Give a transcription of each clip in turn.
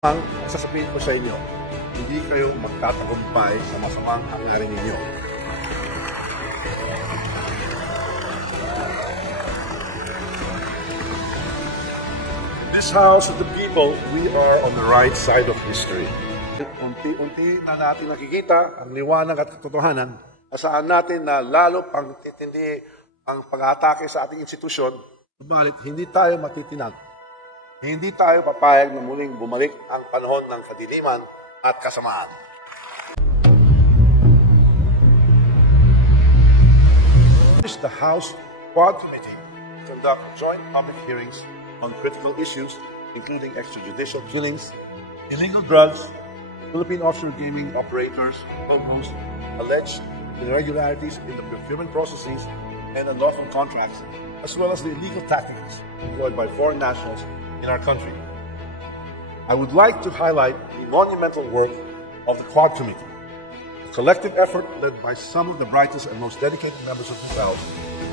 Ang sasabihin ko sa inyo, hindi kayo magtatagumpay sa masamang hangarin ninyo. In this house of the people, we are on the right side of history. Unti-unti na natin nakikita ang liwanag at katotohanan saan natin na lalo pang titindi ang pag-atake sa ating institusyon, subalit hindi tayo matitinag. Hindi tayo papayag na muling bumalik ang panahon ng kadiliman at kasamaan. The House Quad Committee to conduct joint public hearings on critical issues, including extrajudicial killings, illegal drugs, Philippine offshore gaming operators, co-host alleged irregularities in the procurement processes and unlawful contracts, as well as the illegal tactics employed by foreign nationals in our country. I would like to highlight the monumental work of the Quad Committee, a collective effort led by some of the brightest and most dedicated members of this House,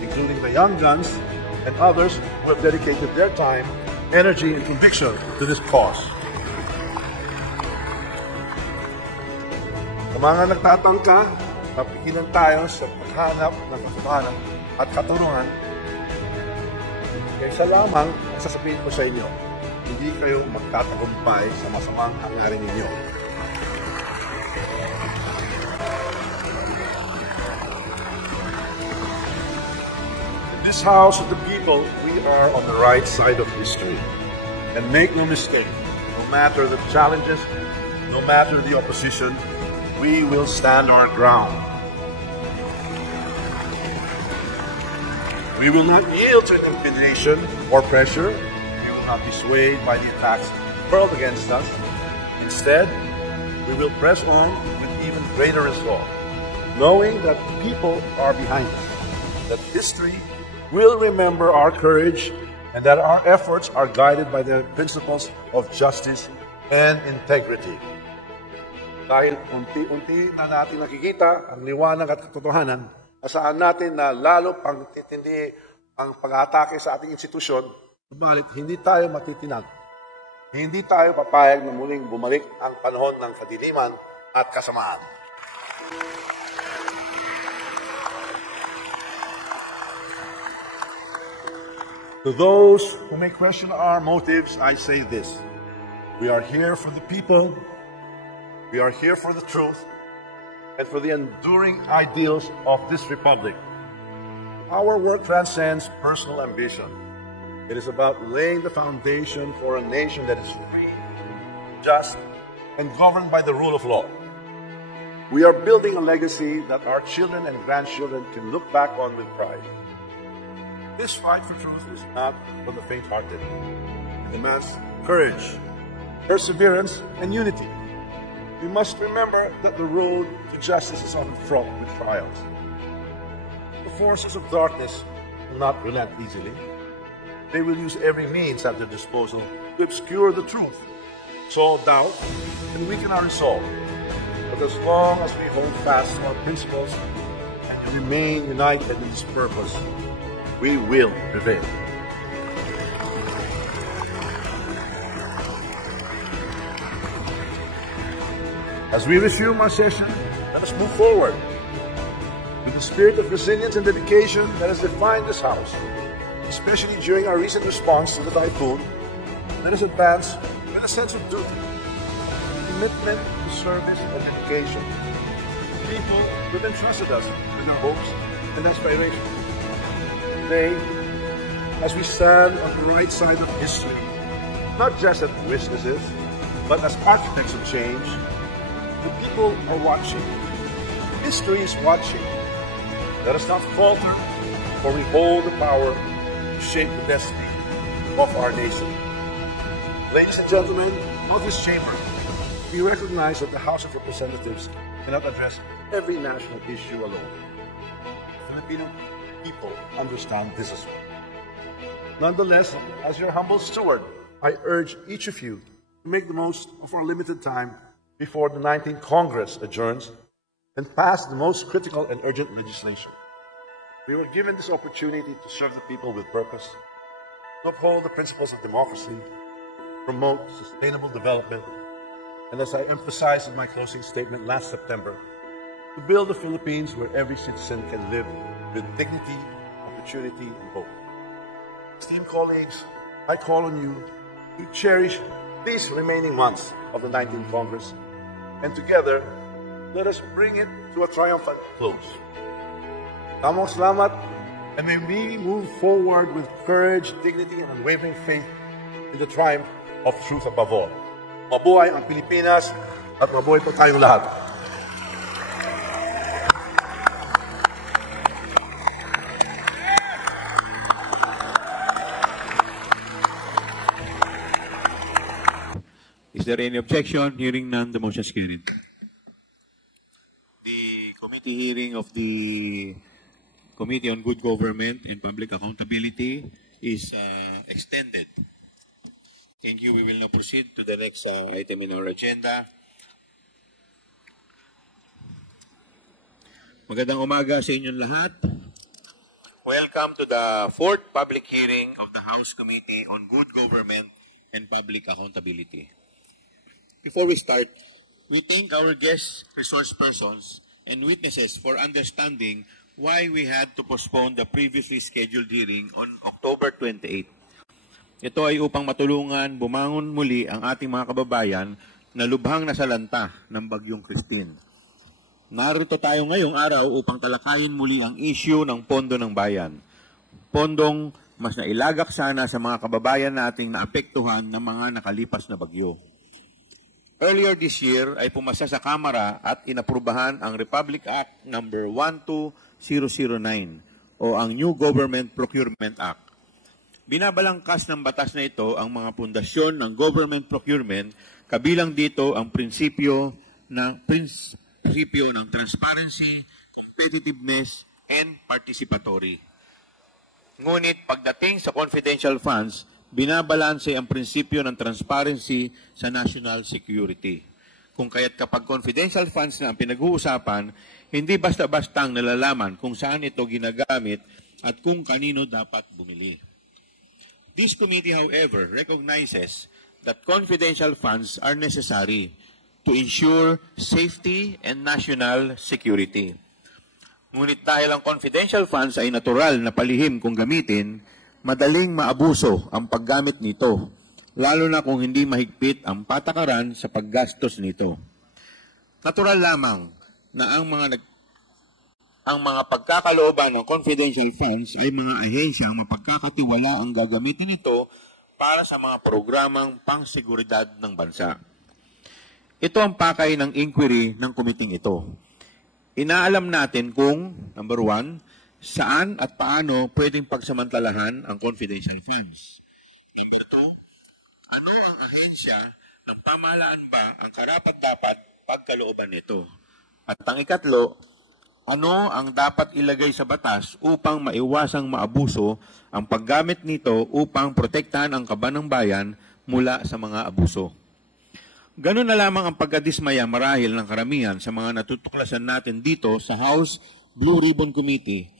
including the young guns and others who have dedicated their time, energy, and conviction to this cause. Sa mga nagtatangka, napikilan tayo sa paghanap ng katotohanan at katarungan. Kaysa lamang ang sasabihin ko sa inyo, hindi kayo magtatagumpay sa masamang hangarin ninyo. In this house of the people, we are on the right side of history. And make no mistake, no matter the challenges, no matter the opposition, we will stand our ground. We will not yield to intimidation or pressure. We will not be swayed by the attacks hurled against us. Instead, we will press on with even greater resolve, knowing that people are behind us, that history will remember our courage, and that our efforts are guided by the principles of justice and integrity. Dahil unti-unti na natin nakikita ang liwanag at katotohanan, saan natin na lalo pang titindi ang pag-atake sa ating institusyon, subalit hindi tayo matitinag. Hindi tayo papayag na muling bumalik ang panahon ng kadiliman at kasamaan. To those who may question our motives, I say this: we are here for the people, we are here for the truth, and for the enduring ideals of this republic. Our work transcends personal ambition. It is about laying the foundation for a nation that is free, just, and governed by the rule of law. We are building a legacy that our children and grandchildren can look back on with pride. This fight for truth is not for the faint-hearted. It demands courage, perseverance, and unity. We must remember that the road to justice is often fraught with trials. The forces of darkness will not relent easily. They will use every means at their disposal to obscure the truth, sow doubt, and weaken our resolve. But as long as we hold fast to our principles and remain united in this purpose, we will prevail. As we resume our session, let us move forward with the spirit of resilience and dedication that has defined this House, especially during our recent response to the typhoon. Let us advance with a sense of duty, commitment to service and dedication. People who have entrusted us with their hopes and aspirations. Today, as we stand on the right side of history, not just as witnesses, but as architects of change, the people are watching. History is watching. Let us not falter, for we hold the power to shape the destiny of our nation. Ladies and gentlemen of this chamber, we recognize that the House of Representatives cannot address every national issue alone. The Filipino people understand this as well. Nonetheless, as your humble steward, I urge each of you to make the most of our limited time before the 19th Congress adjourns and pass the most critical and urgent legislation. We were given this opportunity to serve the people with purpose, to uphold the principles of democracy, promote sustainable development, and as I emphasized in my closing statement last September, to build a Philippines where every citizen can live with dignity, opportunity, and hope. Esteemed colleagues, I call on you to cherish these remaining months of the 19th Congress, and together, let us bring it to a triumphant close. Tamang salamat, and may we move forward with courage, dignity, and unwavering faith in the triumph of truth above all. Mabuhay ang Pilipinas at mabuhay po tayong lahat. Is there any objection? Hearing none, the motion is carried. The committee hearing of the Committee on Good Government and Public Accountability is extended. Thank you. We will now proceed to the next item in our agenda. Magandang umaga sa inyong lahat. Welcome to the fourth public hearing of the House Committee on Good Government and Public Accountability. Before we start, we thank our guest resource persons and witnesses for understanding why we had to postpone the previously scheduled hearing on October 28. Ito ay upang matulungan bumangon muli ang ating mga kababayan na lubhang nasalanta ng Bagyong Christine. Narito tayo ngayong araw upang talakayin muli ang issue ng Pondo ng Bayan. Pondong mas nailagak sana sa mga kababayan nating naapektuhan ng mga nakalipas na bagyo. Earlier this year ay pumasa sa Kamara at inaprubahan ang Republic Act No. 12009 o ang New Government Procurement Act. Binabalangkas ng batas na ito ang mga pundasyon ng government procurement, kabilang dito ang prinsipyo ng transparency, competitiveness, and participatory. Ngunit pagdating sa confidential funds, binabalanse ang prinsipyo ng transparency sa national security. Kung kaya't kapag confidential funds na ang pinag-uusapan, hindi basta-bastang nalalaman kung saan ito ginagamit at kung kanino dapat bumili. This committee, however, recognizes that confidential funds are necessary to ensure safety and national security. Ngunit dahil ang confidential funds ay natural na palihim kung gamitin, madaling maabuso ang paggamit nito, lalo na kung hindi mahigpit ang patakaran sa paggastos nito. Natural lamang na ang mga pagkakalooban ng confidential funds ay mga ahensyang mapagkakatiwala ang gagamitin ito para sa mga programang pangseguridad ng bansa. Ito ang pakay ng inquiry ng komiting ito. Inaalam natin kung, number 1, saan at paano pwedeng pagsamantalahan ang confidential funds. Number 2, ano ang ahensya ng pamahalaan ba ang karapat-dapat pagkalooban nito? At ang ikatlo, ano ang dapat ilagay sa batas upang maiwasang maabuso ang paggamit nito upang protektahan ang kaban ng bayan mula sa mga abuso. Ganun na lamang ang pagkadismaya marahil ng karamihan sa mga natutuklasan natin dito sa House Blue Ribbon Committee.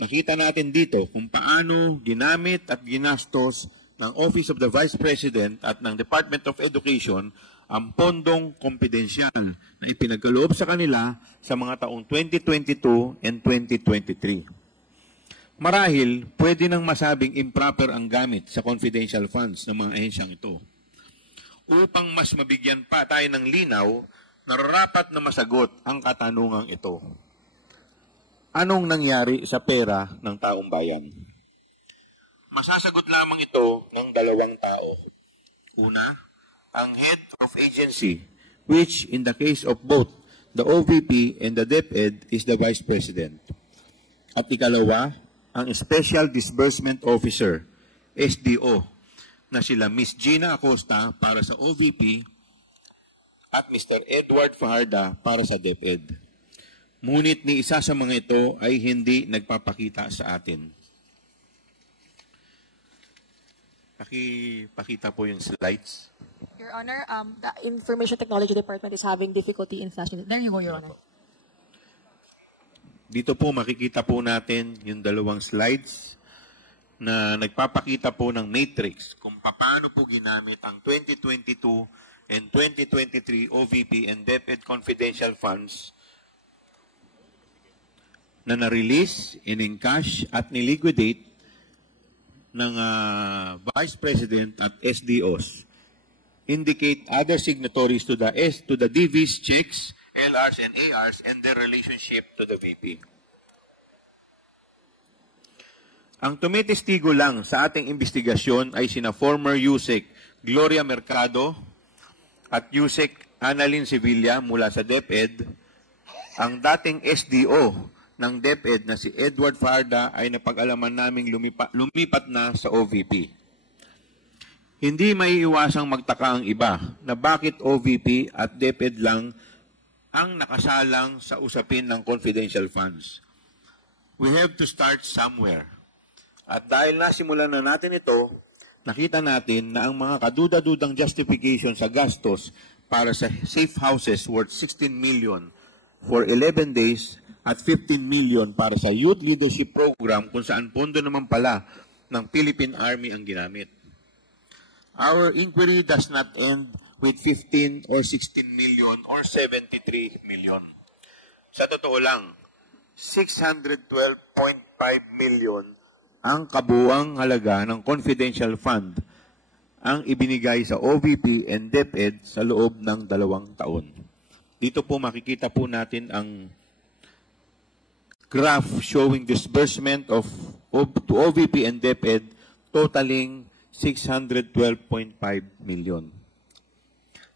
Nakita natin dito kung paano ginamit at ginastos ng Office of the Vice President at ng Department of Education ang pondong kompidensyal na ipinagkaloob sa kanila sa mga taong 2022 and 2023. Marahil, pwede nang masabing improper ang gamit sa confidential funds ng mga ahensyang ito. Upang mas mabigyan pa tayo ng linaw, nararapat na masagot ang katanungang ito. Anong nangyari sa pera ng taong bayan? Masasagot lamang ito ng dalawang tao. Una, ang head of agency, which in the case of both the OVP and the DepEd is the Vice President. At ikalawa, ang Special Disbursement Officer, SDO, na sila Ms. Gina Acosta para sa OVP at Mr. Edward Fajarda para sa DepEd. Ngunit ni isa sa mga ito ay hindi nagpapakita sa atin. Pakita po yung slides. Your Honor, the Information Technology Department is having difficulty in flashing it. There you go, Your Honor. Dito po makikita po natin yung dalawang slides na nagpapakita po ng matrix kung paano po ginamit ang 2022 and 2023 OVP and DepEd confidential funds na na-release, in-encash at niliquidate ng Vice President at SDOs indicate other signatories to the DV's checks, LRs and ARs and their relationship to the VP. Ang tumitestigo lang sa ating investigasyon ay sina former USEC Gloria Mercado at USEC Annalyn Sevilla mula sa DepEd. Ang dating SDO ng DepEd na si Edward Farda ay napag-alaman naming lumipat na sa OVP. Hindi maiiwasang magtaka ang iba na bakit OVP at DepEd lang ang nakasalang sa usapin ng confidential funds. We have to start somewhere. At dahil nasimulan na natin ito, nakita natin na ang mga kaduda-dudang justification sa gastos para sa safe houses worth 16 million for 11 days at 15 million para sa youth leadership program kung saan pondo naman pala ng Philippine Army ang ginamit. Our inquiry does not end with 15 or 16 million or 73 million. Sa totoo lang, 612.5 million ang kabuuang halaga ng confidential fund ang ibinigay sa OVP and DepEd sa loob ng 2 taon. Dito po makikita po natin ang graph showing disbursement to OVP and DepEd totaling 612.5 million.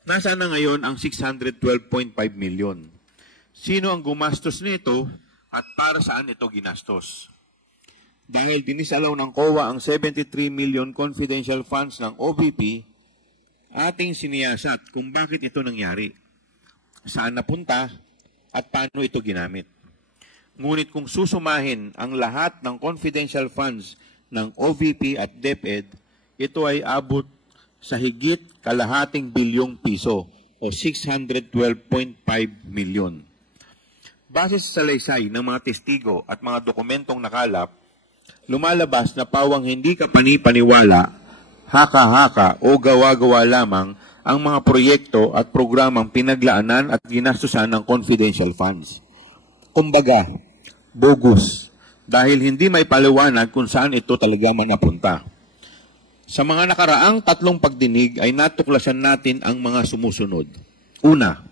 Nasaan na ngayon ang 612.5 million? Sino ang gumastos nito at para saan ito ginastos? Dahil dinisalaw ng COA ang 73 million confidential funds ng OVP, ating siniyasat kung bakit ito nangyari, saan napunta at paano ito ginamit. Ngunit kung susumahin ang lahat ng confidential funds ng OVP at DepEd, ito ay abot sa higit kalahating bilyong piso o 612.5 million. Base sa salaysay ng mga testigo at mga dokumentong nakalap, lumalabas na pawang hindi ka panipaniwala, haka-haka o gawa-gawa lamang ang mga proyekto at programang pinaglaanan at ginastusan ng confidential funds. Kumbaga, bogus, dahil hindi may paliwanag kung saan ito talaga napunta. Sa mga nakaraang 3 pagdinig ay natuklasan natin ang mga sumusunod. Una,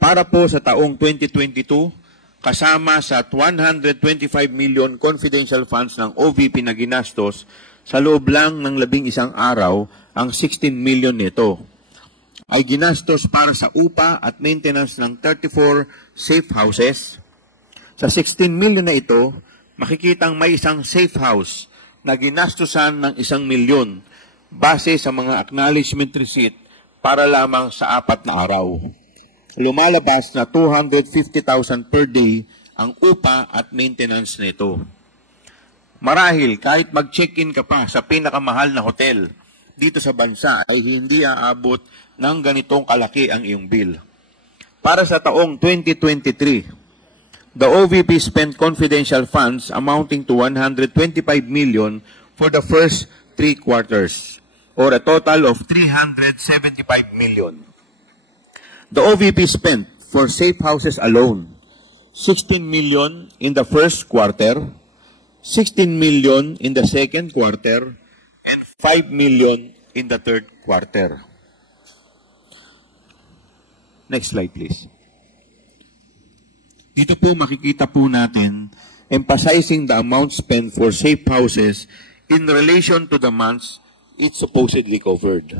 para po sa taong 2022, kasama sa 125 million confidential funds ng OVP na ginastos, sa loob lang ng 11 araw, ang 16 million nito ay ginastos para sa upa at maintenance ng 34 safe houses. Sa 16 million na ito, makikitang may isang safe house na ginastusan ng 1 milyon base sa mga acknowledgement receipt para lamang sa 4 na araw. Lumalabas na 250,000 per day ang upa at maintenance nito. Marahil kahit mag-check-in ka pa sa pinakamahal na hotel dito sa bansa ay hindi aabot ng ganitong kalaki ang iyong bill. Para sa taong 2023, the OVP spent confidential funds amounting to 125 million for the first 3 quarters, or a total of 375 million. The OVP spent for safe houses alone 16 million in the first quarter, 16 million in the second quarter, and 5 million in the third quarter. Next slide, please. Dito po makikita po natin emphasizing the amount spent for safe houses in relation to the months it supposedly covered.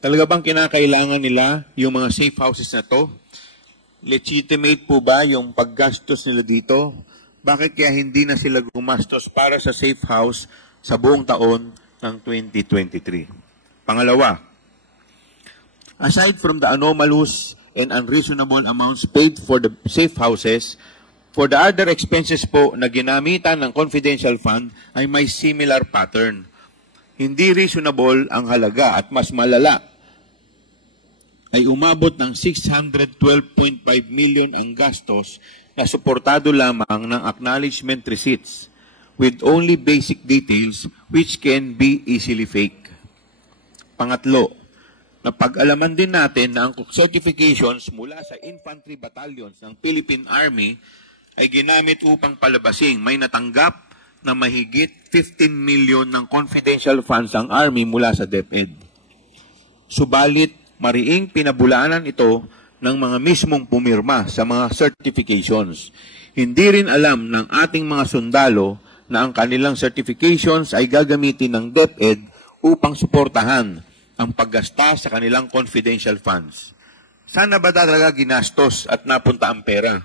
Talaga bang kinakailangan nila yung mga safe houses na to? Legitimate po ba yung paggastos nila dito? Bakit kaya hindi na sila gumastos para sa safe house sa buong taon ng 2023? Pangalawa, aside from the anomalous and unreasonable amounts paid for the safe houses, for the other expenses po na ginamitan ng confidential fund ay may similar pattern. Hindi reasonable ang halaga at mas malala ay umabot ng 612.5 million ang gastos na suportado lamang ng acknowledgement receipts with only basic details which can be easily fake. Pangatlo, napag-alaman din natin na ang certifications mula sa infantry battalions ng Philippine Army ay ginamit upang palabasing may natanggap na mahigit 15 million ng confidential funds ang Army mula sa DepEd. Subalit, mariing pinabulaanan ito ng mga mismong pumirma sa mga certifications. Hindi rin alam ng ating mga sundalo na ang kanilang certifications ay gagamitin ng DepEd upang suportahan ang paggasta sa kanilang confidential funds. Sana ba talaga ginastos at napunta ang pera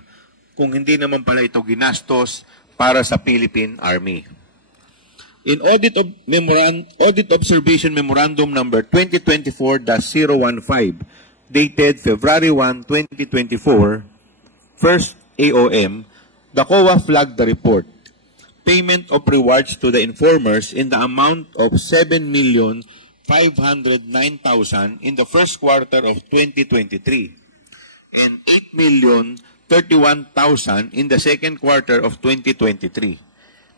kung hindi naman pala ito ginastos para sa Philippine Army? In Audit Observation Memorandum number 2024-015, dated February 1, 2024, first AOM, the COA flagged the report. Payment of rewards to the informers in the amount of 7,509,000 in the first quarter of 2023 and 8,031,000 in the second quarter of 2023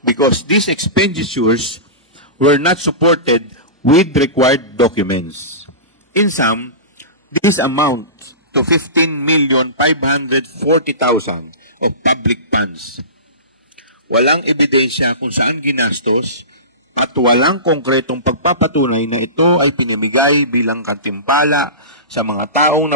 because these expenditures were not supported with required documents. In sum, this amounts to 15,540,000 of public funds. Walang ebidensya kung saan ginastos at walang konkretong pagpapatunay na ito ay pinamigay bilang kantimpala sa mga taong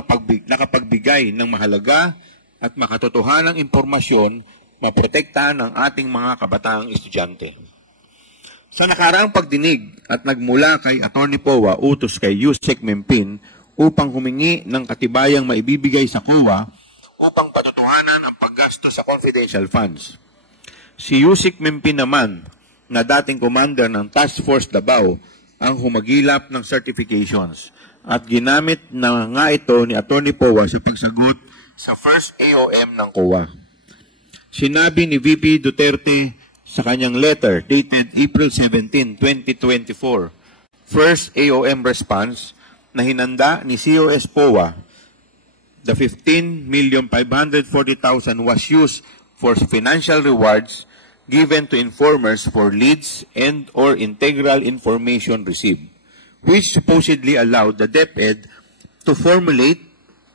nakapagbigay ng mahalaga at makatotohanang impormasyon maprotektahan ang ating mga kabataang estudyante. Sa nakaraang pagdinig at nagmula kay Atty. Powa utos kay Yusek Mempin upang humingi ng katibayang maibibigay sa COA upang patutuhanan ang paggasto sa confidential funds. Si Yusek Mempin naman, na dating commander ng Task Force Davao, ang humagilap ng certifications at ginamit na nga ito ni Atty. Powa sa pagsagot sa first AOM ng COA. Sinabi ni VP Duterte sa kanyang letter dated April 17, 2024, first AOM response na hinanda ni COS Powa, the 15,540,000 was used for financial rewards given to informers for leads and or integral information received, which supposedly allowed the DepEd to formulate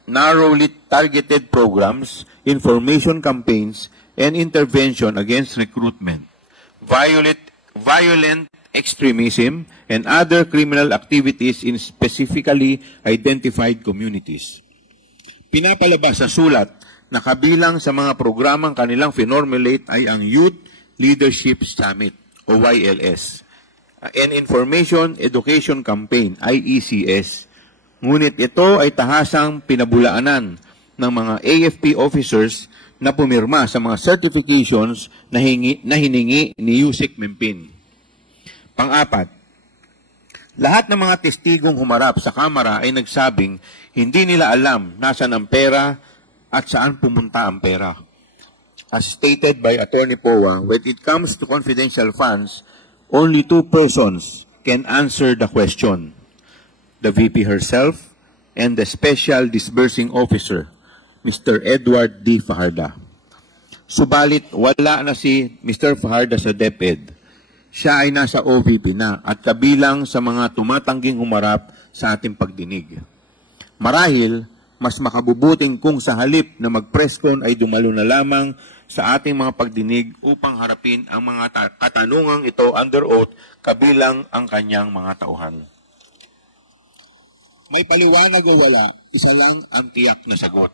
narrowly targeted programs, information campaigns, and intervention against recruitment, violent extremism, and other criminal activities in specifically identified communities. Pinapalabas sa sulat na kabilang sa mga programang kanilang finormulate ay ang Youth Leadership Summit o YLS, and Information Education Campaign, IECS. Ngunit ito ay tahasang pinabulaanan ng mga AFP officers na pumirma sa mga certifications na hiningi ni Yusek Mempin. Pang-apat, lahat ng mga testigong humarap sa kamera ay nagsabing hindi nila alam nasaan ang pera at saan pumunta ang pera. As stated by Atty. Powa, when it comes to confidential funds, only two persons can answer the question: the VP herself and the Special Disbursing Officer, Mr. Edward D. Fajarda. Subalit, wala na si Mr. Fajarda sa DepEd. Siya ay nasa OVP na at kabilang sa mga tumatangging humarap sa ating pagdinig. Marahil, mas makabubuting kung sa halip na mag-presscon ay dumalo na lamang sa ating mga pagdinig upang harapin ang mga katanungang ito under oath kabilang ang kanyang mga tauhan. May paliwanag o wala, isa lang ang tiyak na sagot.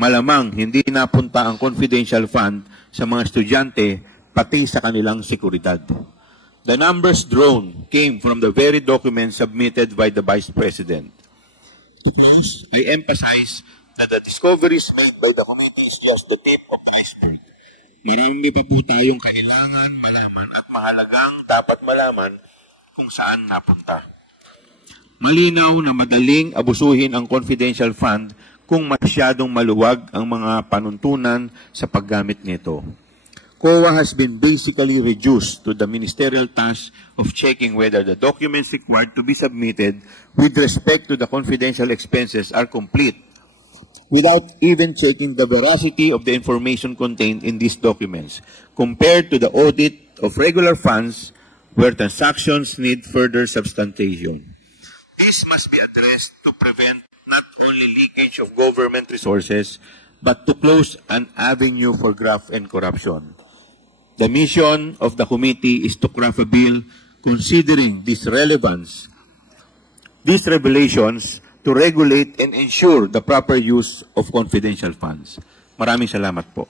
Malamang hindi napunta ang confidential fund sa mga estudyante pati sa kanilang seguridad. The numbers drawn came from the very documents submitted by the Vice President. I emphasize that the discoveries made by the committee is just the tip of the iceberg. Marami pa po tayong kailangan malaman at mahalagang dapat malaman kung saan napunta. Malinaw na madaling abusuhin ang confidential fund kung masyadong maluwag ang mga panuntunan sa paggamit nito. COA has been basically reduced to the ministerial task of checking whether the documents required to be submitted with respect to the confidential expenses are complete, without even checking the veracity of the information contained in these documents, compared to the audit of regular funds where transactions need further substantiation. This must be addressed to prevent not only leakage of government resources, but to close an avenue for graft and corruption. The mission of the committee is to craft a bill considering this relevance, these revelations, to regulate and ensure the proper use of confidential funds. Maraming salamat po.